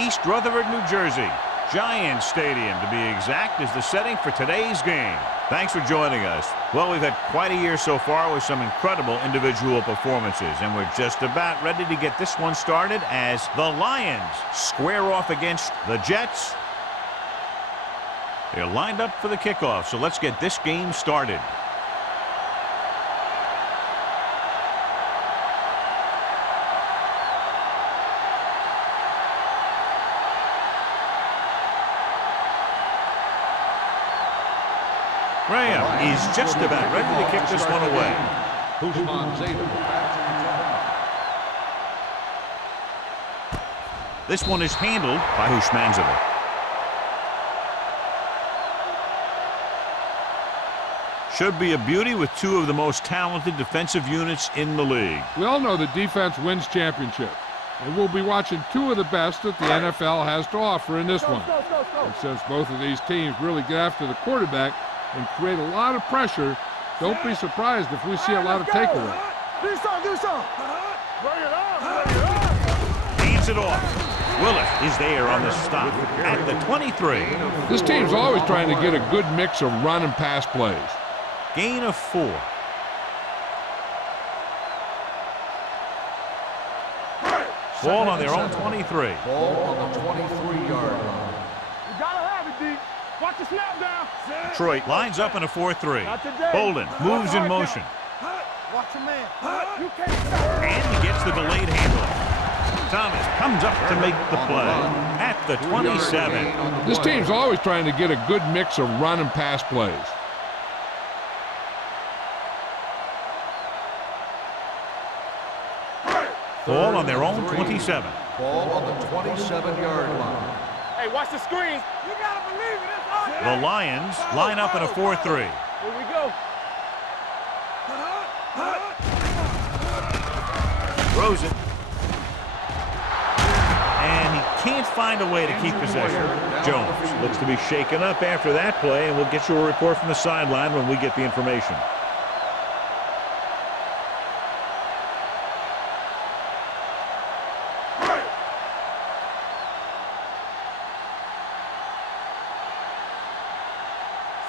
East Rutherford, New Jersey. Giant Stadium, to be exact, is the setting for today's game. Thanks for joining us. Well, we've had quite a year so far with some incredible individual performances, and we're just about ready to get this one started as the Lions square off against the Jets. They're lined up for the kickoff, so let's get this game started. Graham is just about ready to kick this one away. This one is handled by Hushmanzova. Should be a beauty with two of the most talented defensive units in the league. We all know that defense wins championships, and we'll be watching two of the best that the NFL has to offer in this one. And since both of these teams really get after the quarterback and create a lot of pressure, don't be surprised if we see a lot of takeaways. Do something. Bring it on. Hands it off. Willis is there on the stop at the 23. This team's always trying to get a good mix of run and pass plays. Gain of 4. Ball on their own 23. Ball on the 23-yard line. You gotta have it, D. Watch the snap down. Detroit lines up in a 4-3. Bolden moves in motion. Watch your man. You can't stop. And he gets the delayed handoff. Thomas comes up to make the play at the 27. This team's always trying to get a good mix of run and pass plays. Ball on their own 27. Ball on the 27-yard line. Hey, watch the screen. You gotta believe it. It's on. The Lions line up in a 4-3. Here we go. Throws it. And he can't find a way to keep possession. Jones looks to be shaken up after that play, and we'll get you a report from the sideline when we get the information.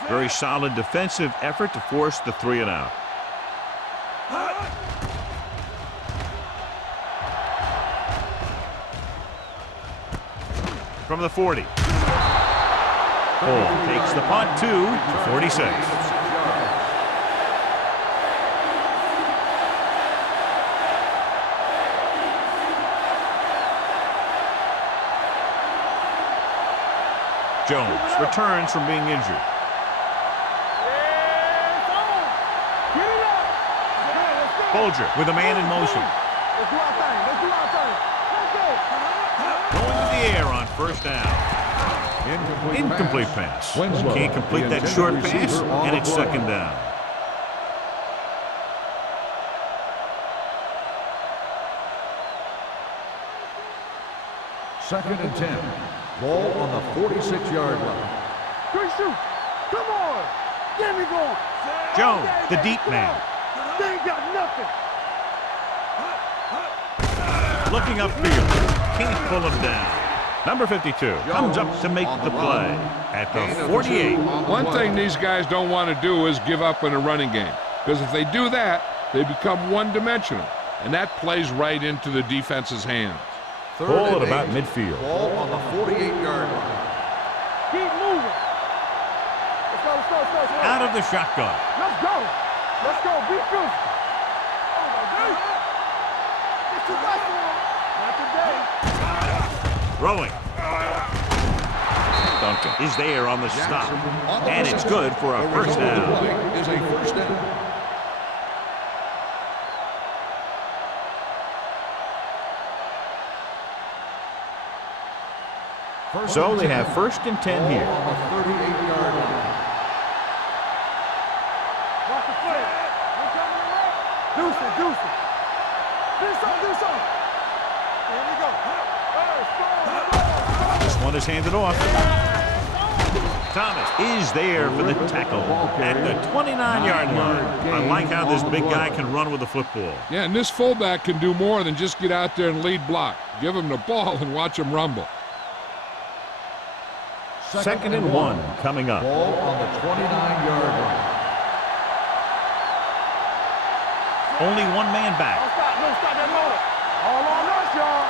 Very solid defensive effort to force the 3-and-out. From the 40. Hall takes the punt to 46. Jones returns from being injured. Bolger with a man in motion. Let's do our thing. Going to the air on first down. Incomplete pass. Can't complete that short pass, and it's second down. Second and 10. Ball on the 46-yard line. Good shoot. Come on. Get me going. Jones, the deep man. They ain't got nothing. Looking upfield. Can't pull him down. Number 52 comes up to make the play at the 48. One thing these guys don't want to do is give up in a running game, because if they do that, they become one-dimensional, and that plays right into the defense's hands. Ball at about midfield. Ball on the 48-yard line. Keep moving. Let's go. Out of the shotgun. Let's go. Be good. Oh, my God. It's too much for him. Not today. Throwing. Duncan is there on the stop. And it's good for a first down. Is a first down. So they have first and 10 here. On the 38-yard line. Watch the play. We're coming around. Do something. Here we go. This one is handed off. Thomas is there for the tackle at the 29-yard line. I like how this big guy can run with the football. Yeah, and this fullback can do more than just get out there and lead block. Give him the ball and watch him rumble. Second and 1 coming up. Ball on the 29-yard line. Only one man back. Don't stop that motor. All on us, y'all.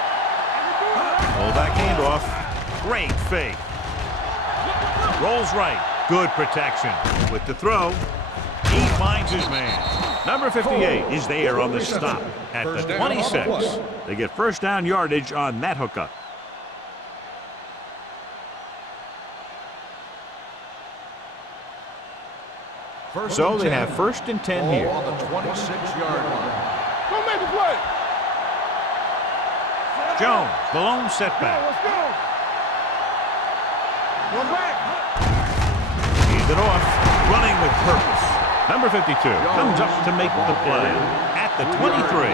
Pull back handoff. Great fake. Rolls right. Good protection. With the throw, he finds his man. Number 58 is there on the stop at the 26. They get first down yardage on that hookup. So they have first and 10 here. On the 26-yard line. Don't make the play. Jones, the lone setback. Let's go. Go back. He's it off, running with purpose. Number 52 comes up to make the play at the 23.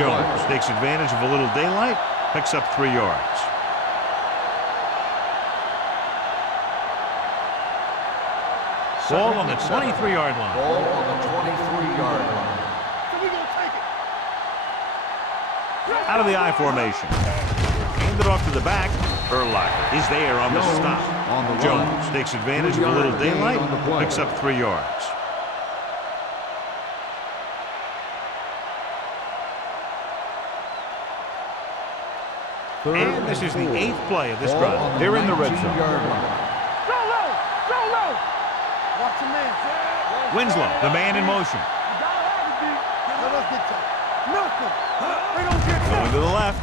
Jones takes advantage of a little daylight, picks up 3 yards. Ball on the 23-yard line. Ball on the 23-yard line. So we gonna take it. Out of the I formation. Handed off to the back. Urlacher is there on the stop. On the Jones takes advantage of a little daylight, picks up 3 yards. And this is the 8th play of this drive. They're in the red zone. Go low. Go low. Watch your man. Winslow, the man in motion. You gotta have it, D. Now let's get to nothing. They don't get Going to the left.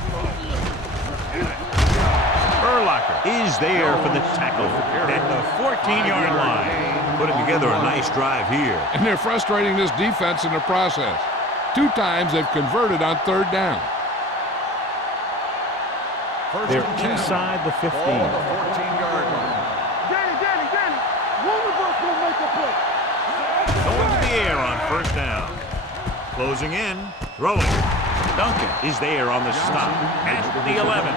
Urlacher is there for the tackle at the 14-yard line. Putting together a nice drive here. And they're frustrating this defense in the process. 2 times they've converted on 3rd down. They're inside the 15. Ball on the 14-yard line. Danny. One of us will make a play. Going to the air on first down. Closing in, throwing. Duncan is there on the stop at the 11.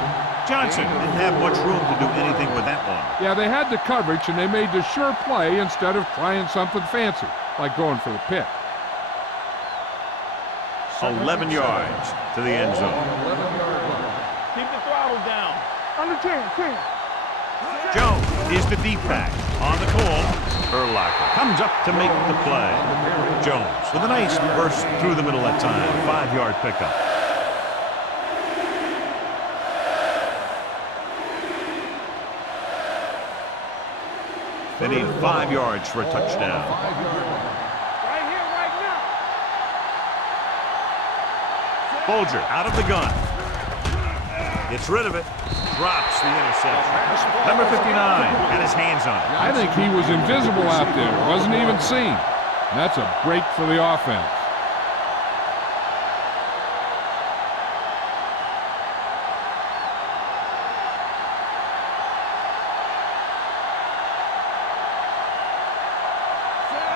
Johnson didn't have much room to do anything with that one. Yeah, they had the coverage, and they made the sure play instead of trying something fancy, like going for the pick. 11 yards to the end zone. 11-yard line. Keep the throttle down. Under 10. Jones is the deep back on the call. Urlacher comes up to make the play. Jones with a nice burst through the middle that time. 5-yard pickup. They need 5 yards for a touchdown. 5-yard line. Right here, right now. Bolger out of the gun. Gets rid of it. Drops the interception. Number 59 had his hands on it. I think he was invisible out there. Wasn't even seen. And that's a break for the offense.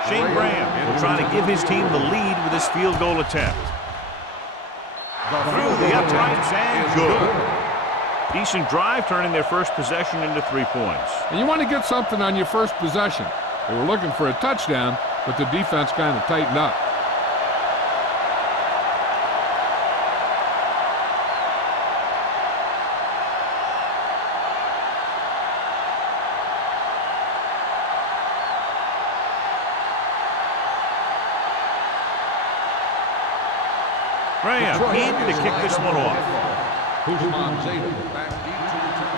Shane Graham will try to give his team the lead with this field goal attempt. Through the uprights and good. Decent drive, turning their first possession into 3 points. And you want to get something on your first possession. They were looking for a touchdown, but the defense kind of tightened up. Graham in to kick this one off. Back deep to return.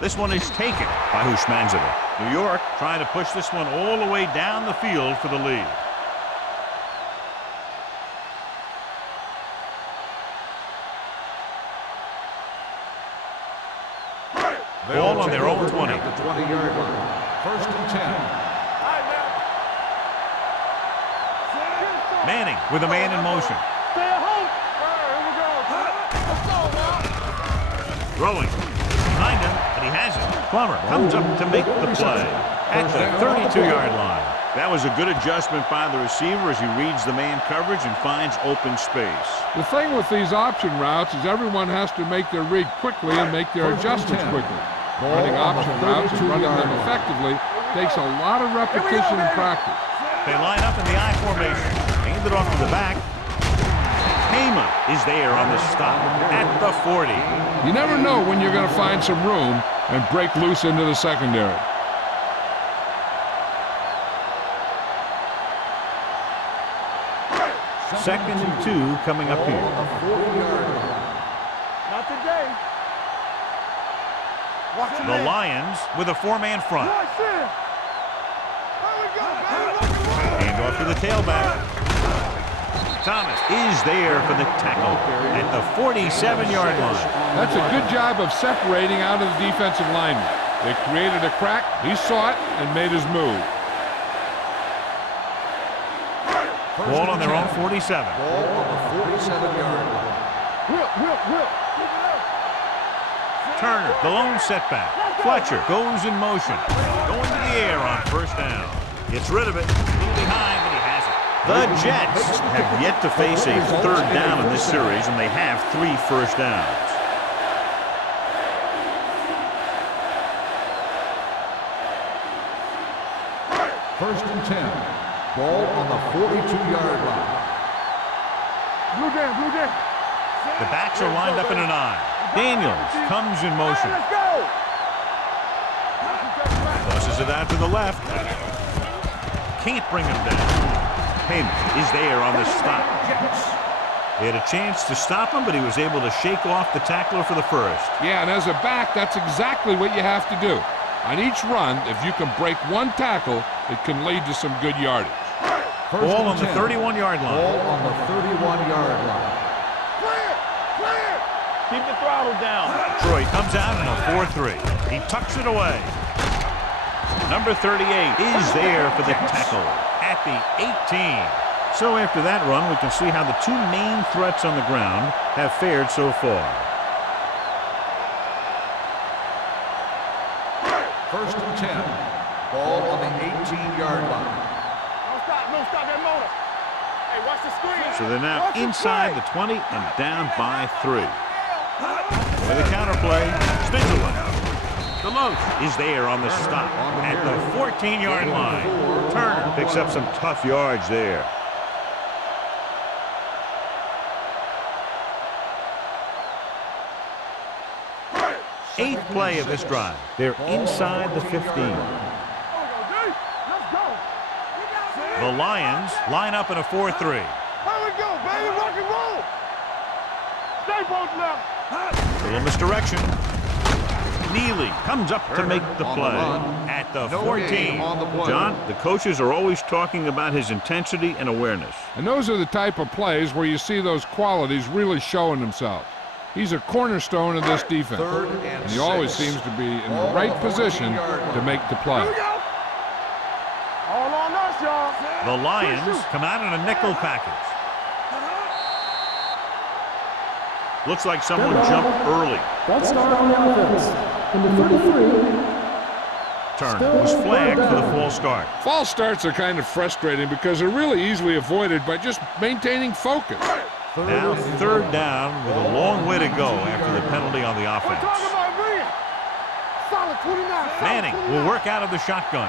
This one is taken by Hushmanzadeh. New York trying to push this one all the way down the field for the lead. Ball on their own 20. At the 20-yard line. First and 10. Manning with a man in motion. Stay at home. All right, here we go. Let's go, man. Throwing. Behind him, but he has it. Plummer comes up to make the play at the 32-yard line. That was a good adjustment by the receiver as he reads the man coverage and finds open space. The thing with these option routes is everyone has to make their read quickly and make their adjustments quickly. Running option routes and running them effectively takes a lot of repetition and practice. They line up in the I formation. Hand it off to the back. Hema is there on the stop at the 40. You never know when you're going to find some room and break loose into the secondary. Second and 2 coming up here. Not today. Watch it. The Lions with a 4-man front. Hand off to the tailback. Thomas is there for the tackle at the 47-yard line. That's a good job of separating out of the defensive lineman. They created a crack, he saw it, and made his move. Ball on their own 47. Ball on the 47-yard line. Whip. Turner, the lone setback. Fletcher goes in motion. Going to the air on first down. Gets rid of it. A little behind, but he has it. The Jets have yet to face a third down in this series, and they have 3 first downs. First and 10. Ball on the 42-yard line. Blue game. The backs are lined up in an I. Daniels comes in motion. Let's go. Tosses it out to the left. Can't bring him down. Heyman is there on the stop. They had a chance to stop him, but he was able to shake off the tackler for the first. Yeah, and as a back, that's exactly what you have to do. On each run, if you can break one tackle, it can lead to some good yardage. Ball on the 31-yard line. Ball on the 31-yard line. Clear. Keep the throttle down. Troy comes out in a 4-3. He tucks it away. Number 38 is there for the tackle at the 18. So after that run, we can see how the 2 main threats on the ground have fared so far. First and 10. Ball on the 18-yard line. Don't stop that motor. Hey, watch the screen. So they're now Watch the inside play. the 20 and down by 3. With a counterplay, spins away. DeLoach is there on the stop at the 14-yard line. Turner picks up some tough yards there. Eighth play of this drive. They're inside the 15. Let's go. The Lions line up in a 4-3. Here we go, baby. Rock and roll. Stay both left. Little misdirection. Neely comes up to make the on the play run. at the No 14. gain on the play. John, the coaches are always talking about his intensity and awareness. And those are the type of plays where you see those qualities really showing themselves. He's a cornerstone of this defense. Third and And he always 6. seems to be in the right position to make the play. Here we go. All on us, y'all. The Lions come out in a nickel package. Looks like someone jumped early. False start on the offense. Number 33. Turner was flagged for the false start. False starts are kind of frustrating because they're really easily avoided by just maintaining focus. Now third down with a long way to go after the penalty on the We're talking offense. about Green. Solid 29. Solid Manning 29. will work out of the shotgun.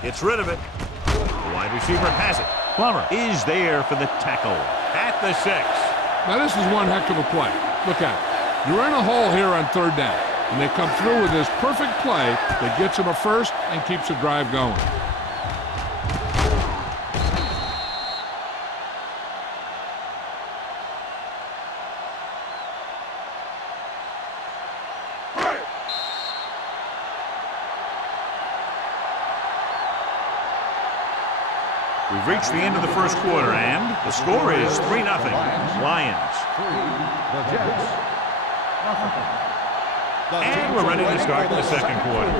Gets rid of it. The wide receiver has it. Plummer is there for the tackle at the 6. Now this is one heck of a play. Look at it. You're in a hole here on third down, and they come through with this perfect play that gets them a first and keeps the drive going. We've reached the end of the first quarter, and the score is 3-0. Lions. 3. The Jets. Nothing. The And teams we're ready are to start for the second quarter.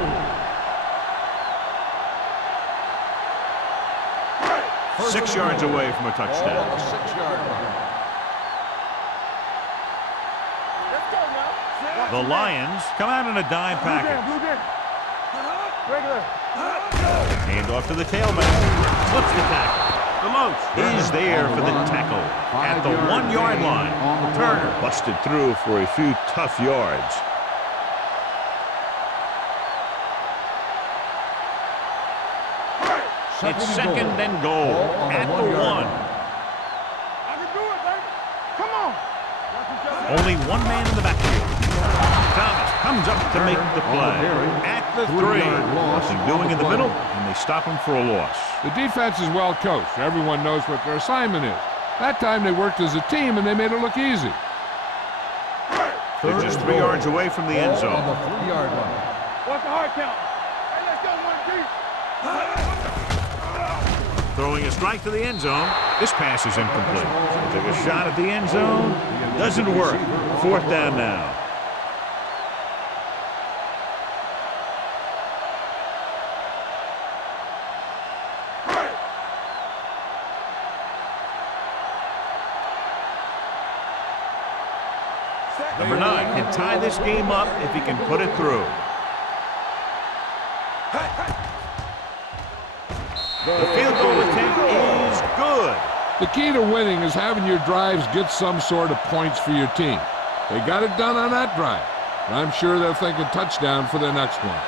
First 6 and yards goal. away from a Ball on touchdown. the 6-yard line. Let's go now. The Lions come out in a dime package. Blue game. Regular. Hand off to the tailback. Flips the tackle. DeLoach is there for the tackle at the 1-yard line. Turner busted through for a few tough yards. It's second and goal at the 1. I can do it, baby. Come on. Only one man in the backfield. Thomas comes up to make the play. At the 3. Nothing doing in the middle, and they stop him for a loss. The defense is well coached. Everyone knows what their assignment is. That time they worked as a team, and they made it look easy. They're just 3 yards away from the end zone. On the 3-yard line. What's the hard count? Hey, let's go, 1 deep. Throwing a strike to the end zone. This pass is incomplete. Took a shot at the end zone. Doesn't work. 4th down now. Number 9 can tie this game up if he can put it through. The field goal attempt is good. The key to winning is having your drives get some sort of points for your team. They got it done on that drive. And I'm sure they're thinking touchdown for their next one.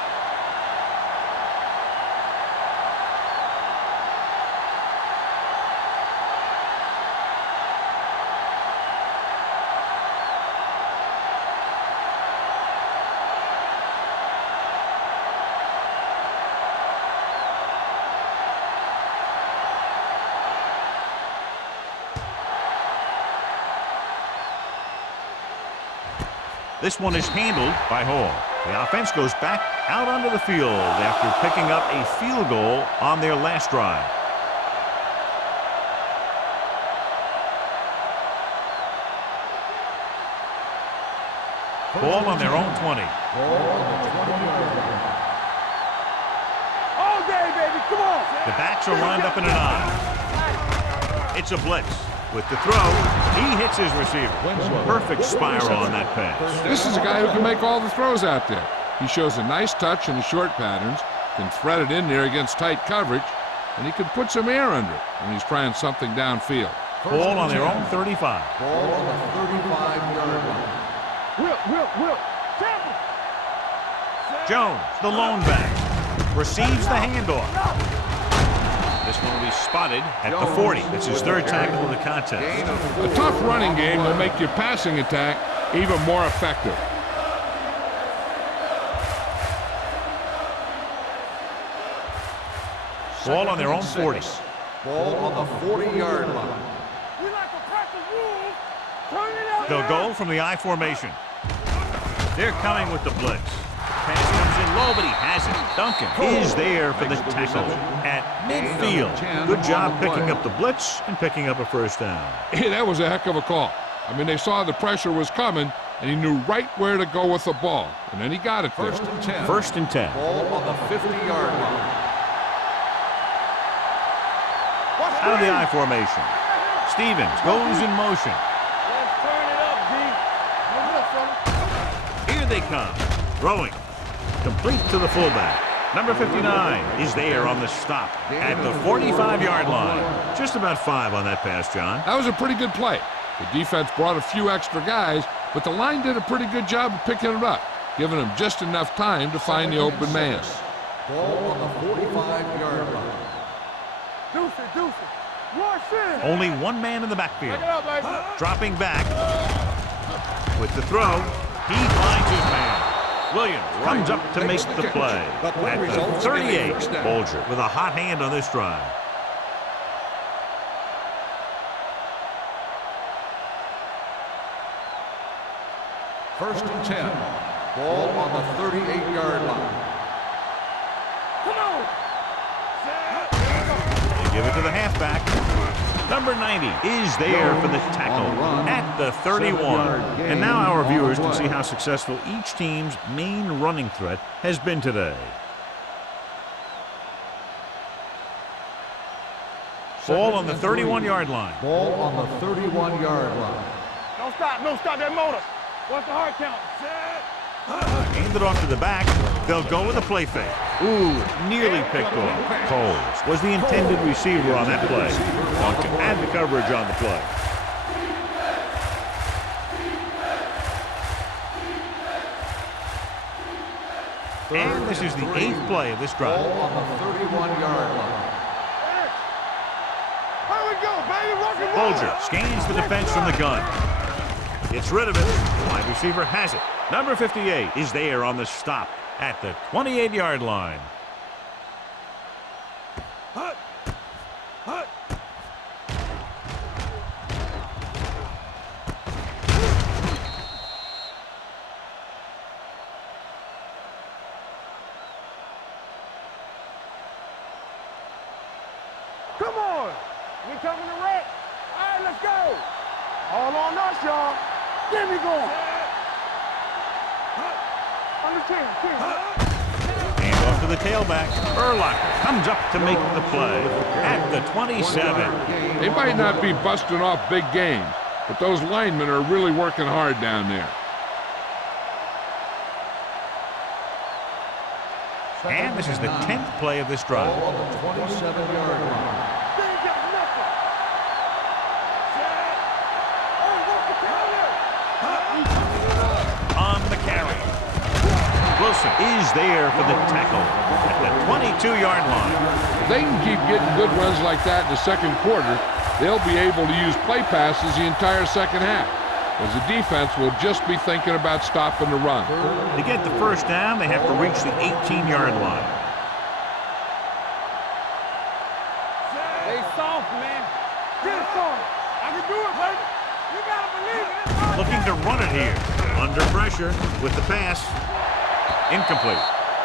This one is handled by Hall. The offense goes back out onto the field after picking up a field goal on their last drive. Ball on their own 20. All day, baby. Come on. The backs are lined up in an I. It's a blitz. With the throw, he hits his receiver. Perfect spiral on that pass. This is a guy who can make all the throws out there. He shows a nice touch in the short patterns, can thread it in there against tight coverage, and he can put some air under it when he's trying something downfield. Ball on their own 35. Ball on the 35-yard line. Will. Jones, the lone back, receives the handoff. This one will be spotted at the 40. It's his 3rd tackle of the contest. A tough running game will make your passing attack even more effective. Ball on their own 40. Ball on the 40-yard line. We like to practice rules. Turn it out. They'll go from the I formation. They're coming with the blitz. Pass comes in low, but he has it. Duncan is there for the tackle at midfield. Good job picking up the blitz and picking up a 1st down. Hey, that was a heck of a call. I mean, they saw the pressure was coming, and he knew right where to go with the ball. And then he got it there. 1st and 10. 1st and 10. Ball on the 50-yard line. Out of the I formation. Stevens goes in motion. Let's turn it up, D. Move it up, fella. Here they come. Throwing. Complete to the fullback. Number 59 is there on the stop at the 45-yard line. Just about 5 on that pass, John. That was a pretty good play. The defense brought a few extra guys, but the line did a pretty good job of picking it up, giving them just enough time to find the open man. Ball on the 45-yard line. Deuce. Rush in. Only one man in the backfield. Pick it up, baby. Dropping back. With the throw, he finds his man. Williams comes up to make the play. At the 38, Bolger with a hot hand on this drive. First and 10. Ball on the 38-yard line. Come on. They give it to the halfback. Number 90 is there for the tackle at the 31. And now our viewers can see how successful each team's main running threat has been today. Ball on the 31-yard line. Ball on the 31-yard line. Don't stop that motor. What's the hard count? Hand it off to the back. They'll go with a play fake. Ooh, nearly picked off. Coles was the intended receiver on that play. Duncan had the coverage on the play. And this is the 8th play of this drive. Ball on the 31-yard line. Folger scans the defense from the gun. Gets rid of it. The wide receiver has it. Number 58 is there on the stop at the 28-yard line. Come on. We coming to wreck. All right, let's go. All on us, y'all. Get me going. Under 10. And off to the tailback. Urlacher comes up to make the play at the 27. They might not be busting off big games, but those linemen are really working hard down there. And this is the 10th play of this drive. Ball on the 27-yard line. They ain't got nothing. On the carry. Wilson is there for the tackle at the 22-yard line. If they can keep getting good runs like that in the second quarter, they'll be able to use play passes the entire second half, as the defense will just be thinking about stopping the run. To get the first down, they have to reach the 18-yard line. They soft, man. Get it soft. I can do it, baby. You gotta believe it. Looking to run it here. Under pressure with the pass. Incomplete.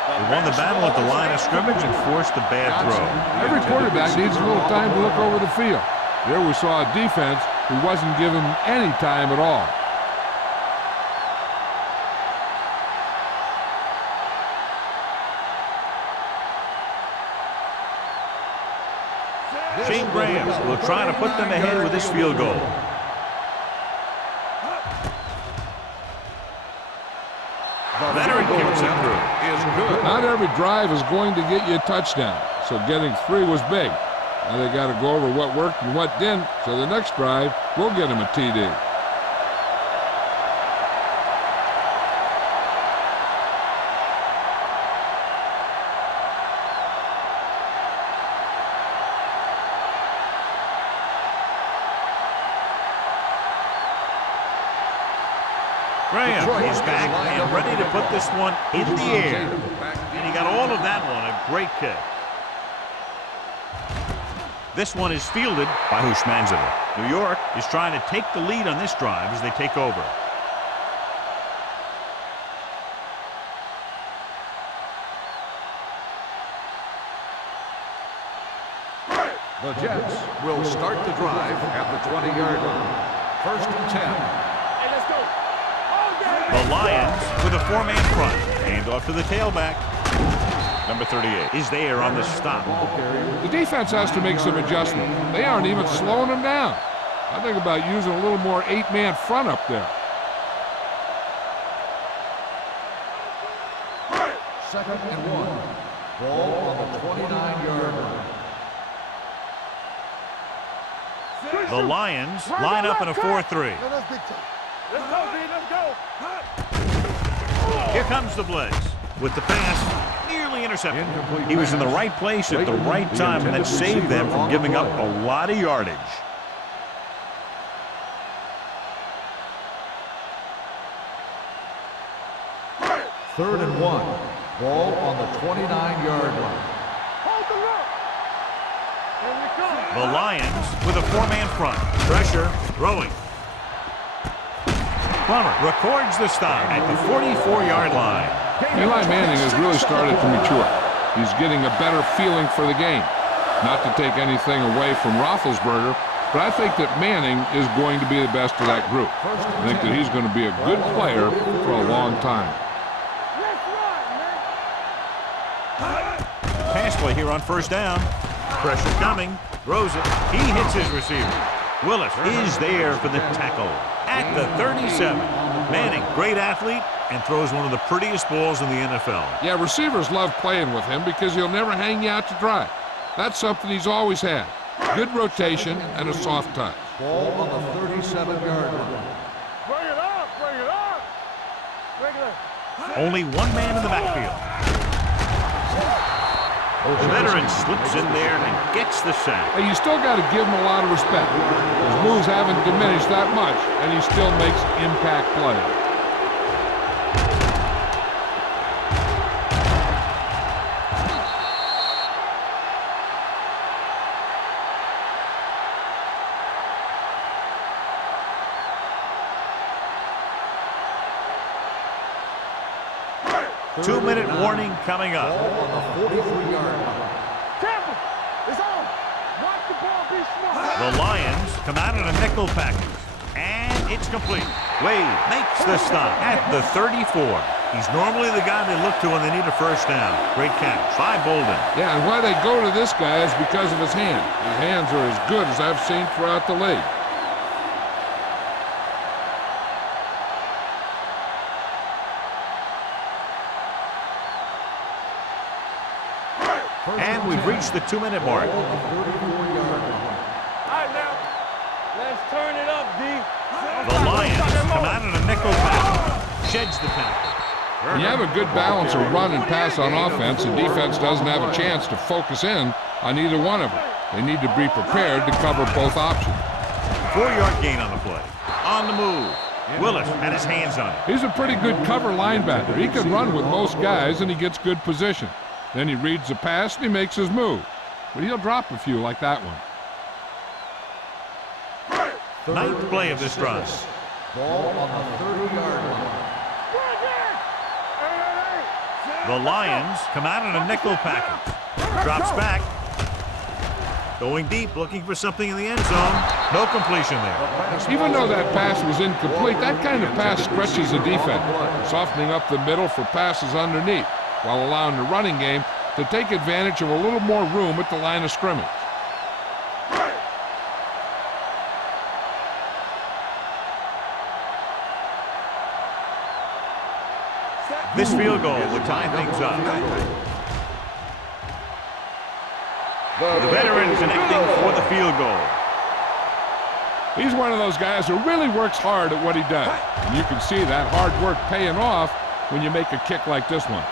They won the battle at the line of scrimmage and forced the bad throw. Every quarterback needs a little time to look over the field. There we saw a defense who wasn't given any time at all. Shane Graham will try to put them ahead with this field goal. Veteran gets it through. Is good. Not every drive is going to get you a touchdown, so getting 3 was big. Now they got to go over what worked and what didn't, so the next drive will get them a TD. Graham is back and ready to put this one in the air. And he got all of that one, a great kick. This one is fielded by Hushmanzadeh. New York is trying to take the lead on this drive as they take over. The Jets will start the drive at the 20-yard line. 1st and 10. Hey, let's go. All day. The Lions with a 4-man front. Hand off to the tailback. Number 38 is there on the stop. The defense has to make some adjustments. They aren't even slowing them down. I think about using a little more 8-man front up there. 2nd and 1. Ball on the 29-yard line. The Lions line up in a 4-3. Let's go, B. Let's go. Here comes the blitz with the pass nearly intercepted. Incomplete He was in the pass. right place at the right time, and that saved them from giving up a lot of yardage. Third and 1. Ball on the 29-yard line. Hold the look. Here we come. The Lions with a 4-man front. Pressure, throwing. Plummer records the stop at the 44-yard line. Eli Manning has really started to mature. He's getting a better feeling for the game. Not to take anything away from Roethlisberger, but I think that Manning is going to be the best of that group. I think that he's going to be a good player for a long time. Let's run, man. Pass play here on 1st down. Pressure coming. Throws it. He hits his receiver. Willis is there for the tackle at the 37. Manning, great athlete, and throws one of the prettiest balls in the NFL. Yeah, receivers love playing with him because he'll never hang you out to dry. That's something he's always had. Good rotation and a soft touch. Ball on the 37-yard line. Bring it up. Bring it up. Bring it up. Only one man in the backfield. The veteran slips in there and gets the sack. Hey, you still got to give him a lot of respect. His moves haven't diminished that much, and he still makes impact plays. Two-minute warning coming up. Ball on the 43-yard line. Careful! It's on! Watch the ball be smart! The Lions come out in a nickel package. And it's complete. Wade makes the stop at the 34. He's normally the guy they look to when they need a first down. Great catch by Bolden. Yeah, and why they go to this guy is because of his hand. His hands are as good as I've seen throughout the league. And we've reached the 2-minute mark. All right, now. Let's turn it up, D. The Lions come out in a nickel package. Sheds the tackle. When you have a good balance of run and pass on offense, the defense doesn't have a chance to focus in on either one of them. They need to be prepared to cover both options. 4-yard gain on the play. On the move. Willis had his hands on it. He's a pretty good cover linebacker. He can run with most guys, and he gets good position. Then he reads the pass, and he makes his move. But he'll drop a few like that one. Ninth play of this drive. Ball on the 30-yard line. The Lions come out in a nickel package. Drops back. Going deep, looking for something in the end zone. No completion there. Even though that pass was incomplete, that kind of pass stretches the defense, softening up the middle for passes underneath, while allowing the running game to take advantage of a little more room at the line of scrimmage. This field goal would tie things up. The veteran connecting for the field goal. He's one of those guys who really works hard at what he does. And you can see that hard work paying off when you make a kick like this one.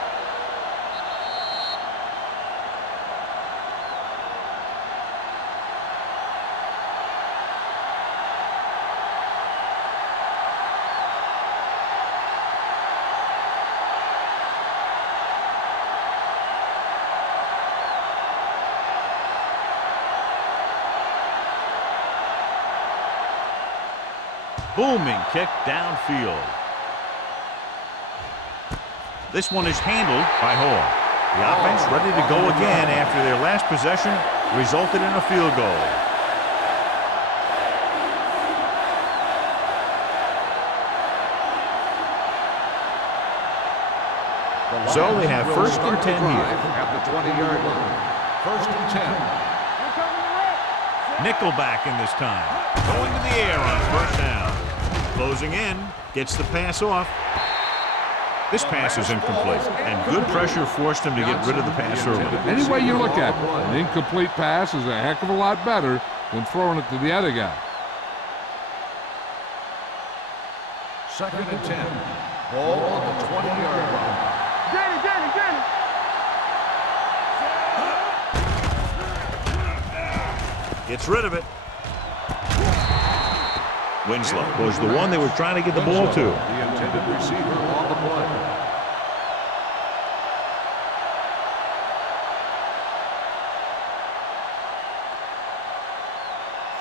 Booming kick downfield. This one is handled by Hall. The offense ready to go again after their last possession resulted in a field goal. So they have first and 10 here. At the 20-yard line. First and 10. Nickelback in this time. Going to the air on first down. Closing in. Gets the pass off. This pass is incomplete. And good pressure forced him to get rid of the pass early. Any way you look at it, an incomplete pass is a heck of a lot better than throwing it to the other guy. Second and 10. Ball on the 20-yard line. Get it, get it, get it! Gets rid of it. Winslow was the one they were trying to get the ball to. The intended receiver on the play.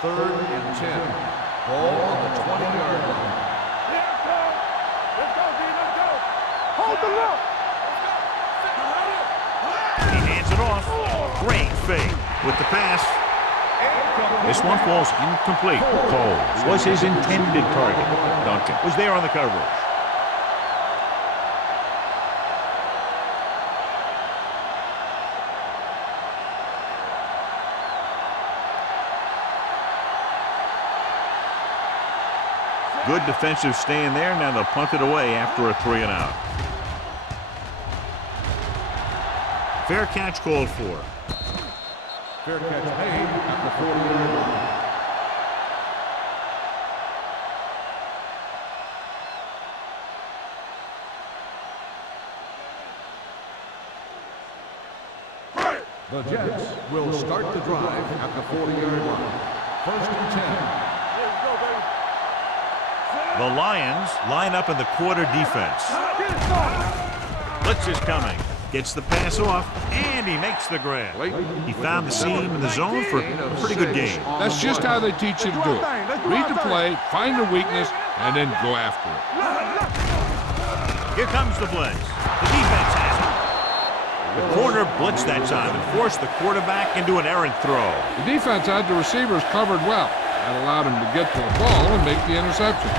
Third and 10. Ball on the 20-yard line. Let's go, D, let's go! Hold the look! He hands it off. Great fake with the pass. This one falls incomplete. Coles was his intended target. Duncan was there on the coverage. Good defensive stand there. Now they'll punt it away after a 3-and-out. Fair catch called for. Fair catch made at the 40-yard line. The Jets will start the drive at the 40-yard line. First and 10. Let's go, baby. The Lions line up in the quarter defense. Get it started. Blitz is coming. Gets the pass off, and he makes the grab. He found the seam in the zone for a pretty good game. That's just how they teach you to do it. Read the play, find the weakness, and then go after it. Here comes the blitz. The defense has it. The corner blitzed that time and forced the quarterback into an errant throw. The defense had the receivers covered well. That allowed him to get to the ball and make the interception.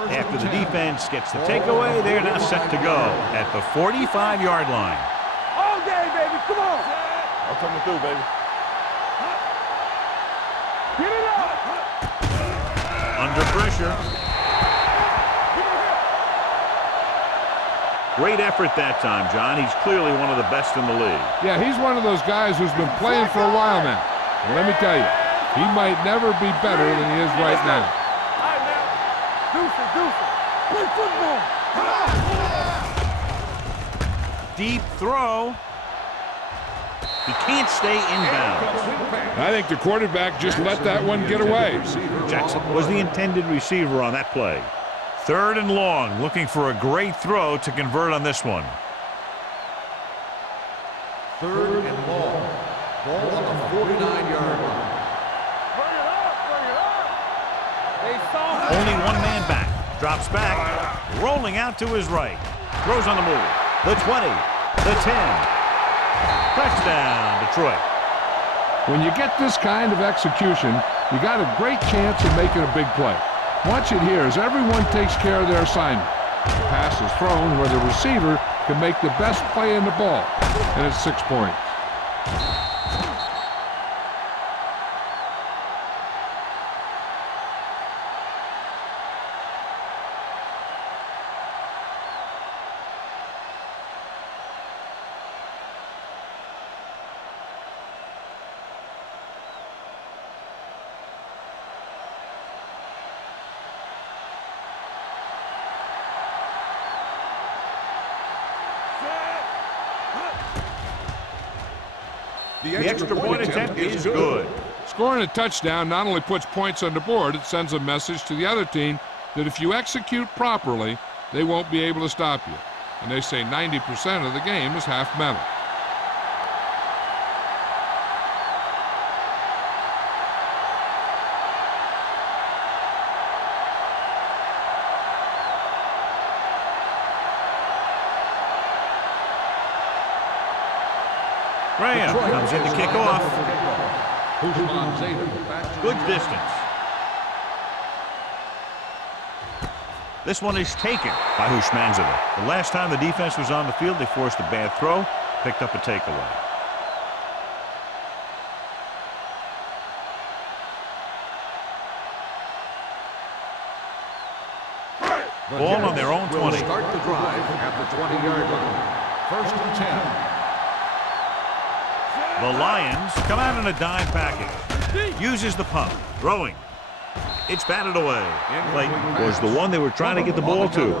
After the defense gets the takeaway, they're now set to go at the 45-yard line. All day, baby. Come on. I'm coming through, baby. Get it up. Under pressure. Great effort that time, John. He's clearly one of the best in the league. Yeah, he's one of those guys who's been playing for a while now. And let me tell you, he might never be better than he is right now. Play football. Deep throw. He can't stay in bounds. I think the quarterback just let that one get away. Jackson was the intended receiver on that play. 3rd and long, looking for a great throw to convert on this one. 3rd and long. Ball on the 49-yard line. Bring it up. They saw it. Only one man back. Drops back. Rolling out to his right. Throws on the move. The 20. The 10. Touchdown, Detroit. When you get this kind of execution, you got a great chance of making a big play. Watch it here as everyone takes care of their assignment. The pass is thrown where the receiver can make the best play in the ball, and it's 6 points. The extra point attempt is good. Scoring a touchdown not only puts points on the board, it sends a message to the other team that if you execute properly, they won't be able to stop you. And they say 90% of the game is half mental. Graham comes in to kick off. Good distance. This one is taken by Hushmanzada. The last time the defense was on the field, they forced a bad throw, picked up a takeaway. Ball on their own 20. Start the drive at the 20-yard line. 1st and 10. The Lions come out in a dime package. Uses the pump. Throwing. It's batted away. Clayton was the one they were trying to get the ball to.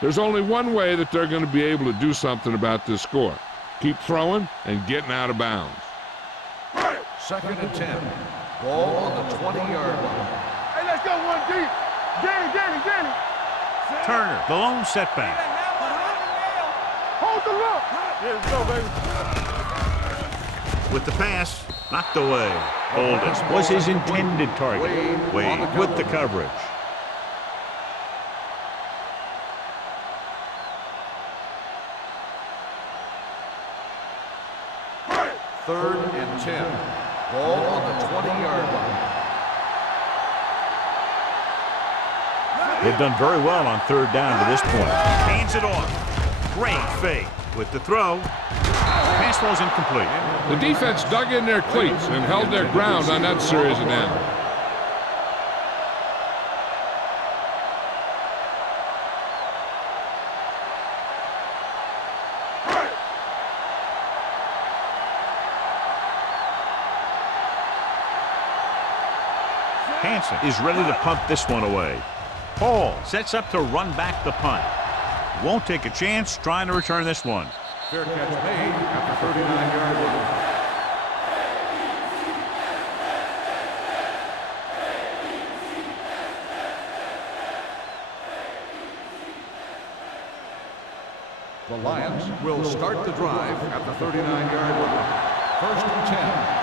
There's only one way that they're going to be able to do something about this score. Keep throwing and getting out of bounds. 2nd and 10. Ball on the 20-yard line. Hey, let's go one deep. Danny. Turner, the lone setback. Hold the look. Let's go, baby. With the pass, knocked away. Oldest was his intended target. Wade with the coverage. Third and 10. Ball on the 20-yard line. They've done very well on 3rd down to this point. Hands it off. Great fake with the throw. Pass ball's incomplete. The defense dug in their cleats and held their ground on that series of downs. Hansen is ready to punt this one away. Paul sets up to run back the punt. Won't take a chance trying to return this one. Fair catch made at the 39-yard line. The Lions will start the drive at the 39-yard line. First and 10.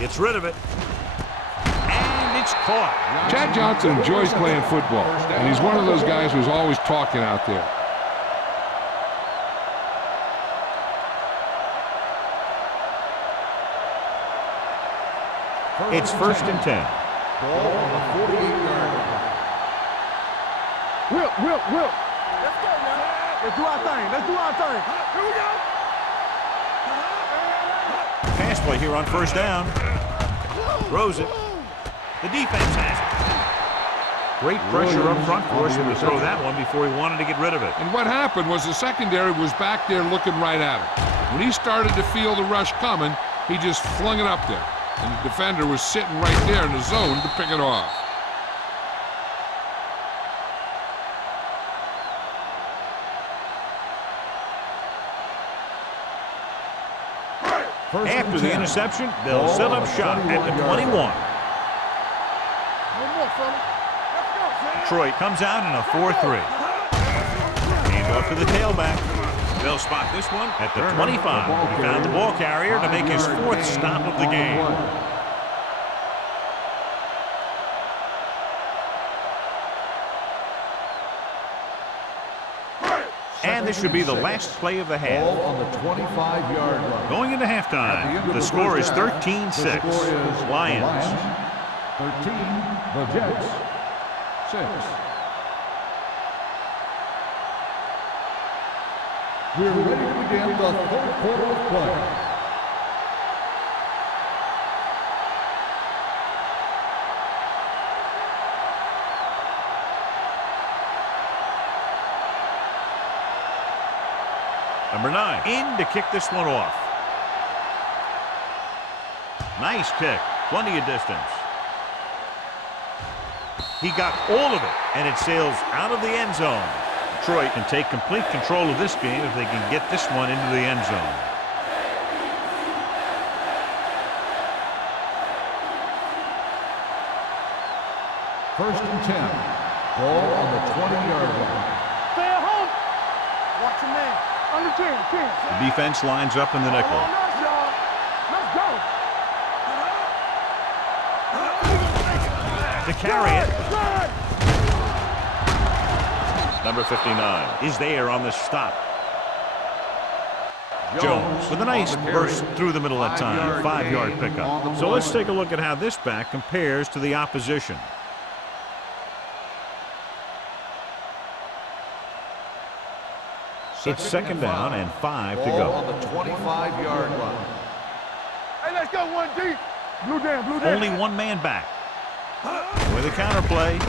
Gets rid of it. And it's caught. Chad Johnson enjoys playing football, and he's one of those guys who's always talking out there. It's first and 10. Ball on the 48-yard line. Will. Let's go, man. Let's do our thing. Let's do our thing. Here we go. Pass play here on first down. Throws it. The defense has it. Great pressure up front for him to throw that one before he wanted to get rid of it. And what happened was the secondary was back there looking right at him. When he started to feel the rush coming, he just flung it up there. And the defender was sitting right there in the zone to pick it off. After the interception, they'll set up shop at the 21. One more, fella. Let's go, Sam. Detroit comes out in a 4-3. Hand off to the tailback. They'll spot this one at the 25. He found the ball carrier to make his fourth stop of the game. And this should be the last play of the half. Ball on the 25-yard line. Going into halftime, the score is 13-6. Lions. 13, the Jets 6. We're ready to begin the third quarter of play. Number 9 in to kick this one off. Nice kick. Plenty of distance. He got all of it, and it sails out of the end zone. Detroit can take complete control of this game if they can get this one into the end zone. First and 10. Ball on the 20-yard line. Stay at home. Watch your man. Under 10. The defense lines up in the nickel. Let's go. To carry it. Number 59 is there on the stop. Jones with a nice burst through the middle of time. 5-yard pickup. So let's take a look at how this back compares to the opposition. It's second down and 5 to go. On the 25-yard line. Hey, let's go 1 deep. Blue down. Only one man back. With a counter play,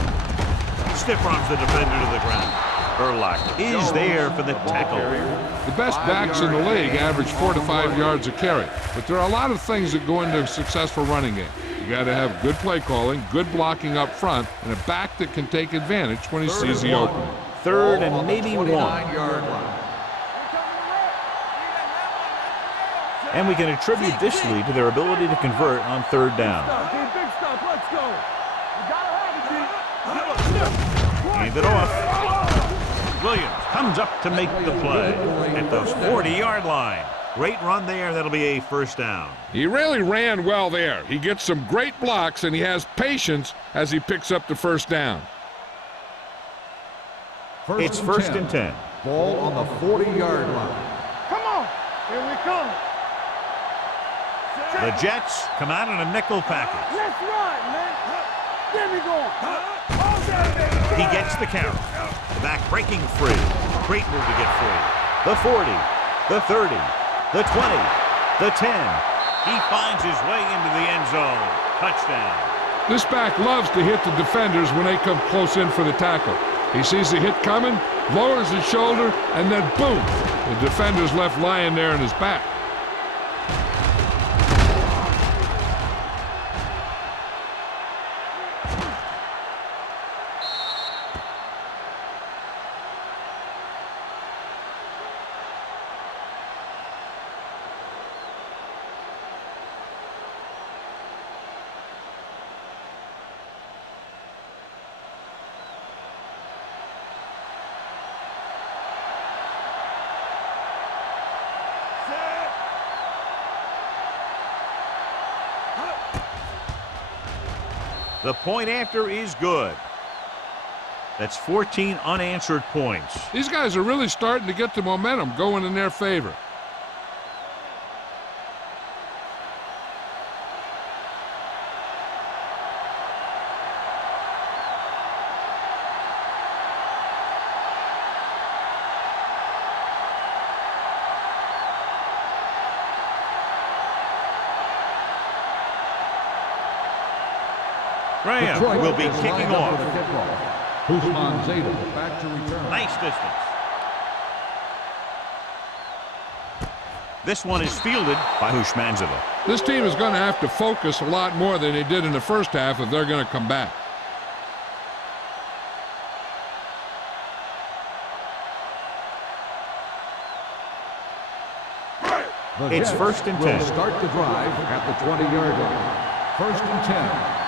stiff arms the defender to the ground. Urlacher is there for the tackle. The best backs in the league average 4 to 5 yards a carry, but there are a lot of things that go into a successful running game. You got to have good play calling, good blocking up front, and a back that can take advantage when he sees the opening. Third and maybe 1. And we can attribute this lead to their ability to convert on third down. Big stop. Let's go. You gotta have it, Hand it off. Williams comes up to make the play at the 40-yard line. Great run there. That'll be a first down. He really ran well there. He gets some great blocks, and he has patience as he picks up the first down. It's first and 10. Ball on the 40-yard line. Come on. Here we come. The Jets come out in a nickel package. Let's run, man. There we go. He gets the carry. The back breaking free. Great move to get free. The 40, the 30, the 20, the 10. He finds his way into the end zone. Touchdown. This back loves to hit the defenders when they come close in for the tackle. He sees the hit coming, lowers his shoulder, and then boom, the defender's left lying there in his back. The point after is good. That's 14 unanswered points. These guys are really starting to get the momentum going in their favor. Graham Detroit will be is kicking lined up off. for the kickoff. Usman Zeta back to return. Nice distance. This one is fielded by Hushmanzova. This team is going to have to focus a lot more than they did in the first half if they're going to come back. The It's Jets first and will 10. start the drive at the 20-yard line. First and 10.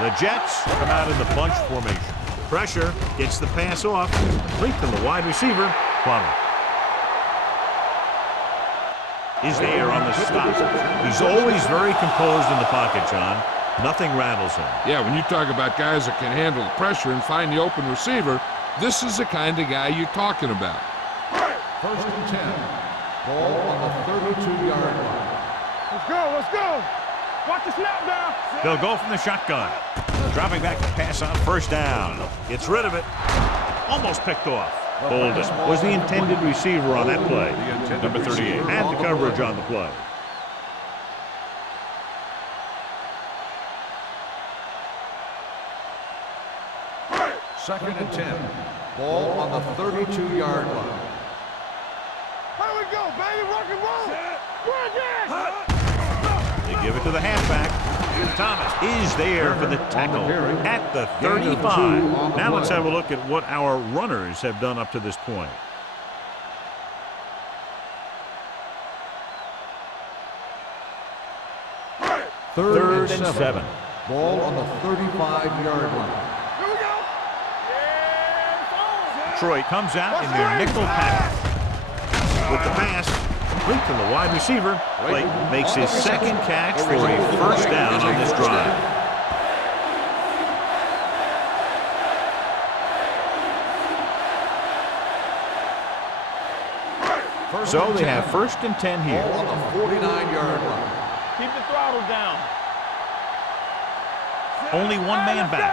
The Jets come out in the bunch formation. Pressure gets the pass off. Complete to the wide receiver, Plummer. Is there on the stop. He's always very composed in the pocket, John. Nothing rattles him. Yeah, when you talk about guys that can handle the pressure and find the open receiver, this is the kind of guy you're talking about. First and 10. Ball on the 32-yard line. Let's go, let's go. Watch the snap down. They'll go from the shotgun. Dropping back to pass on first down. Gets rid of it. Almost picked off. Bolden was the intended receiver on that play. Number 38 had the coverage on the play. Second and 10. Ball on the 32-yard line. Here we go, baby. Rock and roll. We're again. They give it to the halfback. Thomas is there for the tackle at the 35. Now let's have a look at what our runners have done up to this point. Third and 7. Ball on the 35-yard line. Here we go. Yeah, Detroit comes out in their nickel package. With the pass, complete to the wide receiver. Clayton makes his second catch for a first down on this drive. So they have first and 10 here. Ball on the 49-yard line. keep the throttle down. Only one man back.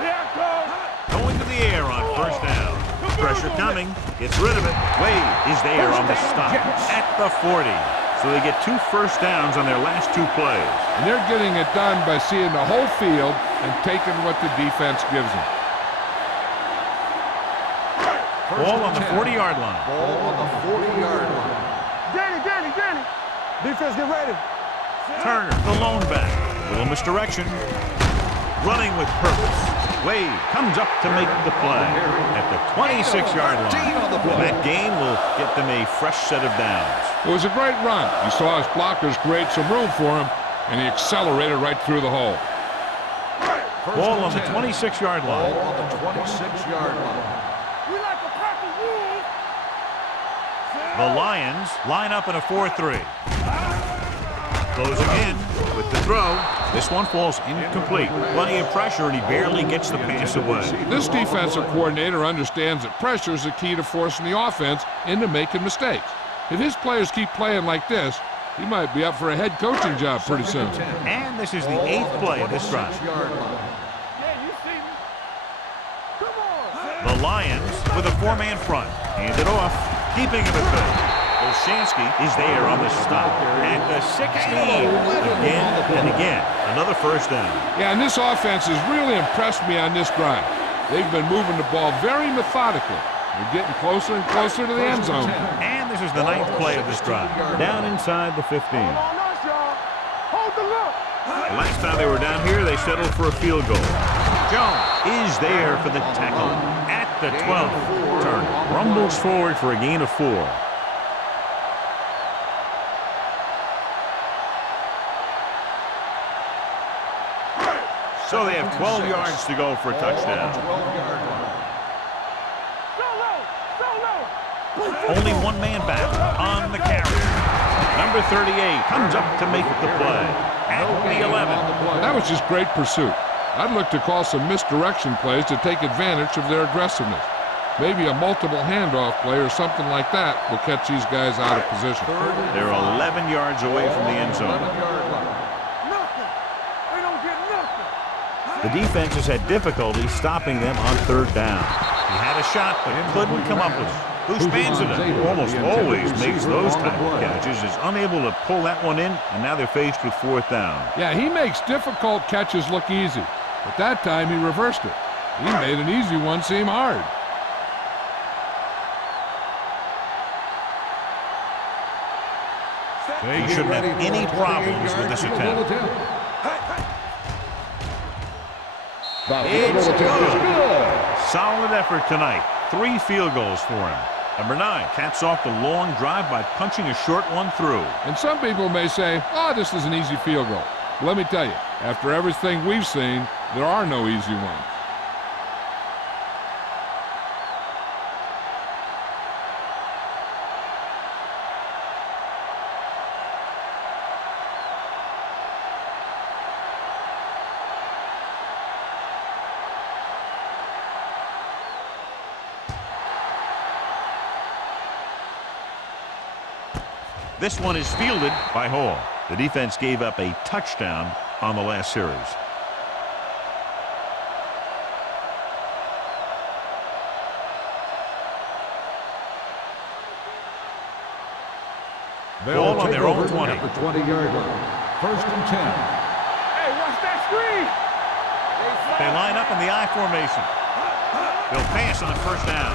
Here it goes. Going to the air on first down. Pressure coming. Gets rid of it. Wade is there on the stop at the 40. So they get 2 first downs on their last 2 plays. And they're getting it done by seeing the whole field and taking what the defense gives them. Ball on the 40-yard line. Ball on the 40-yard line. Danny. Defense, get ready. Turner, the lone back. Little misdirection. Running with purpose. Wade comes up to make the play at the 26-yard line. That gain will get them a fresh set of downs. It was a great run. You saw his blockers create some room for him, and he accelerated right through the hole. Ball on the 26-yard line. Ball on the 26-yard line. We like to practice rules. The Lions line up in a 4-3. Closing in with the throw. This one falls incomplete. Plenty of pressure, and he barely gets the pass away. This defensive coordinator understands that pressure is the key to forcing the offense into making mistakes. If his players keep playing like this, he might be up for a head coaching job pretty soon. And this is the 8th play of this drive. Yeah, you see me. Come on. The Lions with a 4-man front. Hand it off, keeping him at bay. Olshansky is there on the stop at the 16. Again and again, another first down. Yeah, and this offense has really impressed me on this drive. They've been moving the ball very methodically. They're getting closer and closer to the end zone. And this is the 9th play of this drive. Down inside the 15. Hold on us, y'all. Hold the look. The last time they were down here, they settled for a field goal. Jones is there for the tackle at the 12. Turner rumbles forward for a gain of 4. So they have 12 yards to go for a touchdown. Only one man back on the carry. Number 38 comes up to make the play. at the 11. That was just great pursuit. I'd look to call some misdirection plays to take advantage of their aggressiveness. Maybe a multiple handoff play or something like that will catch these guys out of position. They're 11 yards away from the end zone. Nothing. They don't get nothing. The defense has had difficulty stopping them on third down. He had a shot, but couldn't come up with it. Bush Banzida almost always makes those type of catches, is unable to pull that one in, and now they're faced with fourth down. Yeah, he makes difficult catches look easy, but that time he reversed it. He made an easy one seem hard. They shouldn't have any problems with this attempt. It's good. Solid effort tonight. 3 field goals for him. Number 9 caps off the long drive by punching a short one through. And some people may say, oh, this is an easy field goal. Let me tell you, after everything we've seen, there are no easy ones. This one is fielded by Hall. The defense gave up a touchdown on the last series. Ball on their own 20. At the 20-yard line. 1st and 10. Hey, watch that screen. They line up in the I formation. They'll pass on 1st down.